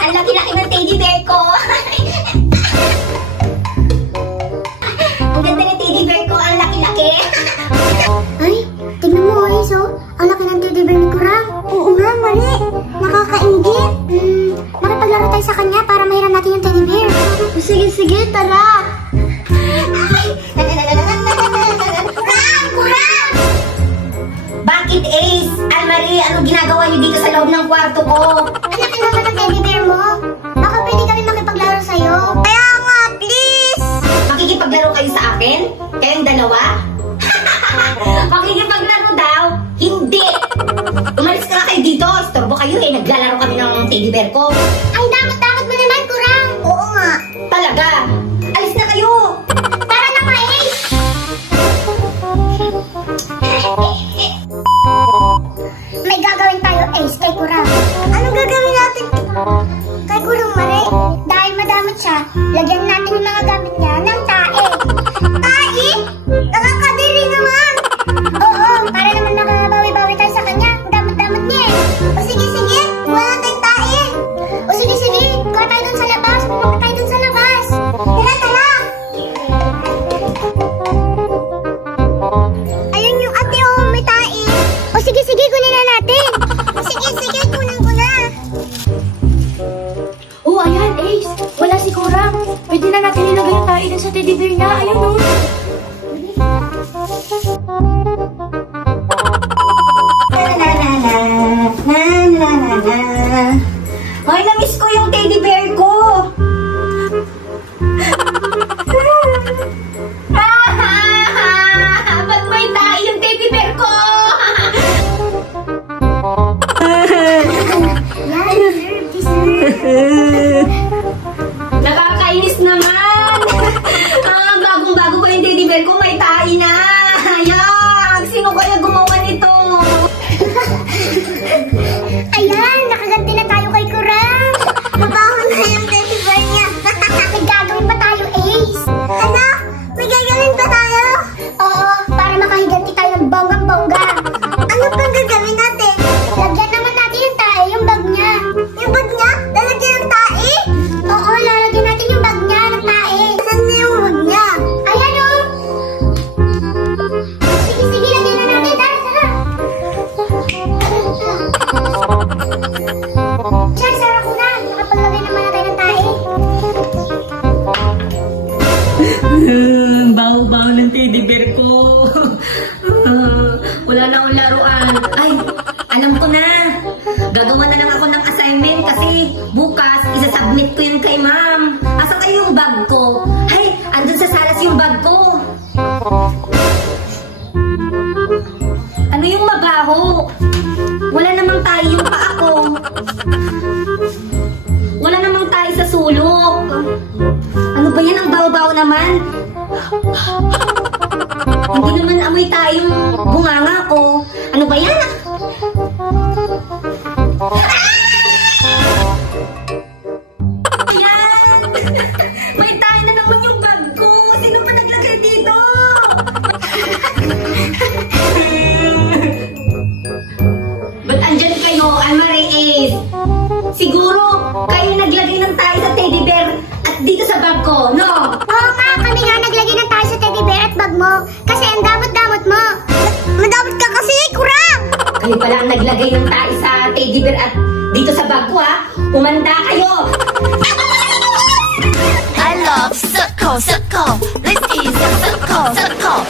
Ang laki-laki ng teddy bear ko. Ang ganda ng teddy bear ko, ang laki-laki. Ay, tingnan mo, Ace, oh. Ang laki ng teddy bear ni Kurang. Oo nga, mali. Nakakaingit. Makipaglaro tayo sa kanya para mahiram natin yung teddy bear. Sige, sige, tara. Kurang! Bakit, Ace? Almarie, anong ginagawa niyo dito sa loob ng kwarto ko? Ang laki naman ng teddy bear mo. Baka pwede kami makipaglaro sa'yo. Kaya nga, please. Makikipaglaro kayo sa akin? Kayong dalawa? Makikipaglaro daw? Hindi! Umalis ka na kayo dito. Istorbo kayo eh. Naglalaro kami ng teddy bear ko. Ay, dapat mo naman, Kurang. Oo nga. Talaga? Alis na kayo! Tara na nga, Ace. May gagawin tayo, Ace, kay Kurang. Anong gagawin natin kay Kurang, Mare? Dahil madamot siya, lagyan natin yung mga gamit niya ng tae. Tae? Nakakadiri naman! Oo, para naman nakabawi-bawi tayo sa kanya. Damot-damot niya eh. O sige, sige, wala tayong tae. O sige, sige, kuha tayo dun sa labas. Pumunta tayo dun sa labas. Tara, tara! Ayun yung ate, oh, may tae. O sige, sige, kunin na natin. Sige, sige, kunin ko na. Oh, ayan, Ace. Wala si Kurang. Pwede na natin ilagay yung tae sa teddy bear niya. Ayun, oh. Ay, na-miss ko yung teddy bear ko. Ba't may tae yung teddy bear ko? Nakakainis naman. Bagong-bago pa yung teddy bear ko, may tae na. Ayan, sino kaya gumawa nito? Ayan, nakaganti na tayo kay Kurang. Mabaho na yung teddy bear niya. May gagawin pa tayo, Ace. Ano? May gagawin pa tayo? Oo, para makahiganti tayo ng bonggang-bongga. Ano pang gagawin natin? Lagyan naman natin yung tae, yung bag niya. Yung bag niya? Lalagyan ng tae? Oo, lalagyan natin yung bag niya ng tae. Saan na yung bag niya? Ayan, oh. Sige, sige, lagyan na natin. Tara, tara. Diyan, Sarah ko na. Nakapaglagay naman na tayo ng tae. Baho-baho ng teddy bear ko. Wala na akong laruan. Ay, alam ko na. Gagawa na lang ako ng assignment kasi bukas isasubmit ko yun kay ma'am. Asan kayo yung bag ko? Ay, andun sa salas yung bag ko. Ano yung mabaho? Wala namang tayo yung paa ko. Wala namang tayo sa sulok. Ano ba yan? Ang baho-baho naman. Hindi naman amoy tayong bunganga ko. Ano ba yan? Ayan! May tayo na naman yung bag ko. Sino pa naglagay dito? Ba't andyan kayo, Almarie, Ace? Siguro, kayo naglagay ng tayo sa teddy bear at dito sa bag ko, no? Oo nga, kami nga naglagay ng tayo sa teddy bear at bag mo. Kasi ang damot-damot mo. Madamot ka kasi, Kurang! Kayo pala ang naglagay ng tayo sa teddy bear at dito sa bag ko, ha? Umanda kayo! I love circle, circle. This is a circle, circle.